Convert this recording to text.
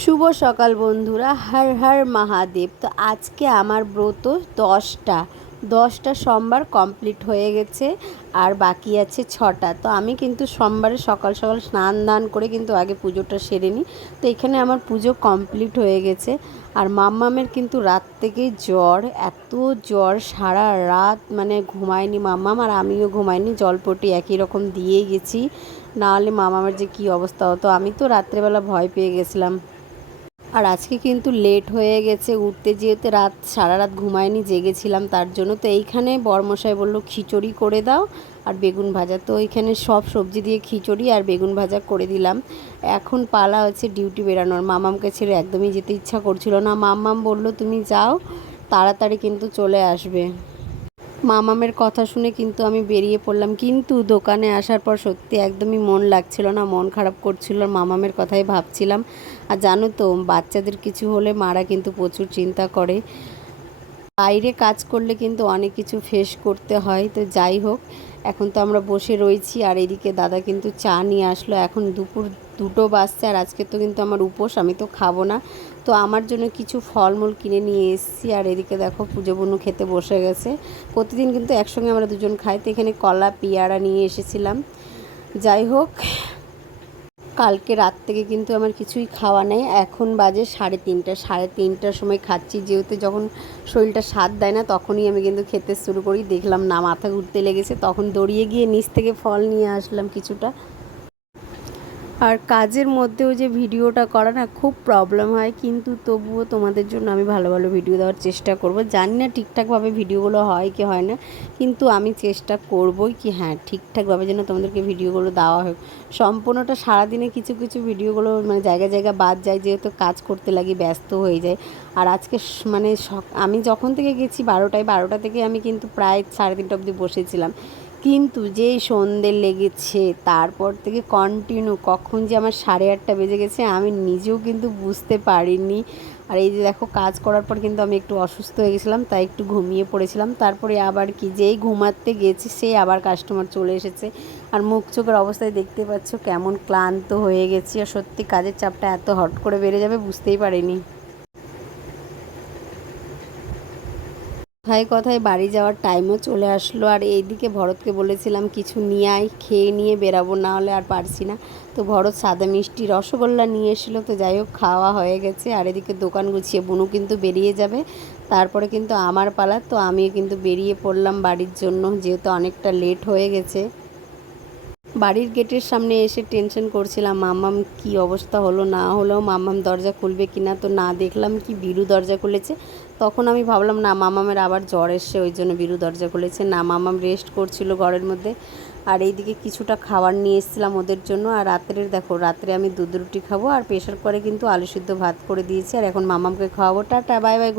শুভ সকাল বন্ধুরা, হর হর মহাদেব। তো আজকে আমার ব্রত 10টা সোমবার কমপ্লিট হয়ে গেছে আর বাকি আছে 6টা। তো আমি কিন্তু সোমবারে সকাল সকাল স্নান দান করে কিন্তু আগে পুজোটা সেরে নিই। তো এখানে আমার পুজো কমপ্লিট হয়ে গেছে। আর মাম্মামের কিন্তু রাত থেকেই জ্বর, এত জ্বর, সারা রাত মানে ঘুমায়নি মাম্মাম, আর আমিও ঘুমাইনি। জলপটি একই রকম দিয়েই গেছি, নাহলে মাম্মামের যে কী অবস্থা হতো। আমি তো রাত্রেবেলা ভয় পেয়ে গেছিলাম। আর আজকে কিন্তু লেট হয়ে গেছে উঠতে, যেহেতু সারা রাত ঘুমায়নি, জেগেছিলাম তার জন্য। তো এইখানে বরমশাই বলল খিচুড়ি করে দাও আর বেগুন ভাজা। তো এইখানে সব সবজি দিয়ে খিচুড়ি আর বেগুন ভাজা করে দিলাম। এখন পালা হচ্ছে ডিউটি বেরানোর। মামামকে ছেড়ে একদমই যেতে ইচ্ছা করছিল না। মাম্মাম বলল তুমি যাও, তাড়াতাড়ি কিন্তু চলে আসবে। মামামের কথা শুনে কিন্তু আমি বেরিয়ে পড়লাম, কিন্তু দোকানে আসার পর সত্যি একদমই মন লাগছিল না, মন খারাপ করছিল, মামামের কথাই ভাবছিলাম। আর জানো তো, বাচ্চাদের কিছু হলে মারা কিন্তু প্রচুর চিন্তা করে। বাইরে কাজ করলে কিন্তু অনেক কিছু ফেস করতে হয়। তো যাই হোক, এখন তো আমরা বসে রয়েছি, আর এদিকে দাদা কিন্তু চা নিয়ে আসলো। এখন দুপুর 2টো বাজছে, আর আজকে তো কিন্তু আমার উপোস, আমি তো খাবো না। তো আমার জন্য কিছু ফলমূল কিনে নিয়ে এসেছি। আর এদিকে দেখো পুজো বনু খেতে বসে গেছে। প্রতিদিন কিন্তু একসঙ্গে আমরা দুজন খাই। তো এখানে কলা পেয়ারা নিয়ে এসেছিলাম। যাই হোক, কালকে রাত থেকে কিন্তু আমার কিছুই খাওয়া নেই। এখন বাজে 3:30। 3:30টার সময় খাচ্ছি, যেহেতু যখন শরীরটা সাথ দেয় না তখনই আমি কিন্তু খেতে শুরু করি। দেখলাম না মাথা ঘুরতে লেগেছে, তখন দৌড়িয়ে গিয়ে নিচ থেকে ফল নিয়ে আসলাম কিছুটা। আর কাজের মধ্যেও যে ভিডিওটা করা না খুব প্রবলেম হয়, কিন্তু তবুও তোমাদের জন্য আমি ভালো ভালো ভিডিও দেওয়ার চেষ্টা করব। জানি না ঠিকঠাকভাবে ভিডিওগুলো হয় কি হয় না, কিন্তু আমি চেষ্টা করবই কি হ্যাঁ ঠিকঠাকভাবে যেন তোমাদেরকে ভিডিওগুলো দেওয়া হয়। সম্পূর্ণটা সারাদিনে কিছু কিছু ভিডিওগুলো মানে জায়গায় জায়গায় বাদ যায়, যেহেতু কাজ করতে লাগি, ব্যস্ত হয়ে যায়। আর আজকে মানে আমি যখন থেকে গেছি 12টা থেকে আমি কিন্তু প্রায় 3:30 অবধি বসেছিলাম, কিন্তু যেই সন্ধে লেগেছে তারপর থেকে কন্টিনিউ কখন যে আমার 8:30 বেজে গেছে আমি নিজেও কিন্তু বুঝতে পারিনি। আর এই যে দেখো, কাজ করার পর কিন্তু আমি একটু অসুস্থ হয়ে গেছিলাম, তাই একটু ঘুমিয়ে পড়েছিলাম। তারপরে আবার কি, যেই ঘুমাতে গেছি সেই আবার কাস্টমার চলে এসেছে। আর মুখ চোখের অবস্থায় দেখতে পাচ্ছ কেমন ক্লান্ত হয়ে গেছি। আর সত্যি কাজের চাপটা এত হট করে বেড়ে যাবে বুঝতেই পারিনি। কথায় কথায় বাড়ি যাওয়ার টাইমও চলে আসলো। আর এইদিকে ভরতকে বলেছিলাম কিছু নিয়ে আয়, খেয়ে নিয়ে বেরাবো, না হলে আর পারছি না। তো ভরত সাদা মিষ্টি রসগোল্লা নিয়ে এসেছিলো। তো যাই হোক, খাওয়া হয়ে গেছে। আর এদিকে দোকান গুছিয়ে বুনু কিন্তু বেরিয়ে যাবে, তারপরে কিন্তু আমার পালা। তো আমি কিন্তু বেরিয়ে পড়লাম বাড়ির জন্য, যেহেতু অনেকটা লেট হয়ে গেছে। বাড়ির গেটের সামনে এসে টেনশন করছিলাম মাম্মাম কি অবস্থা হলো না হলেও, মাম্মাম দরজা খুলবে কিনা। তো না, দেখলাম কি বিরু দরজা খুলেছে। তখন আমি ভাবলাম না, মাম্মামের আবার জ্বর এসছে, ওই জন্য বিরু দরজা খুলেছে। না, মাম্মাম রেস্ট করছিল ঘরের মধ্যে। আর এইদিকে কিছুটা খাবার নিয়ে এসেছিলাম ওদের জন্য। আর রাত্রের দেখো, রাত্রে আমি দুধ রুটি খাবো, আর প্রেশার করে কিন্তু আলু সিদ্ধ ভাত করে দিয়েছি। আর এখন মাম্মামকে খাওয়াবো। Tata, bye bye, good night.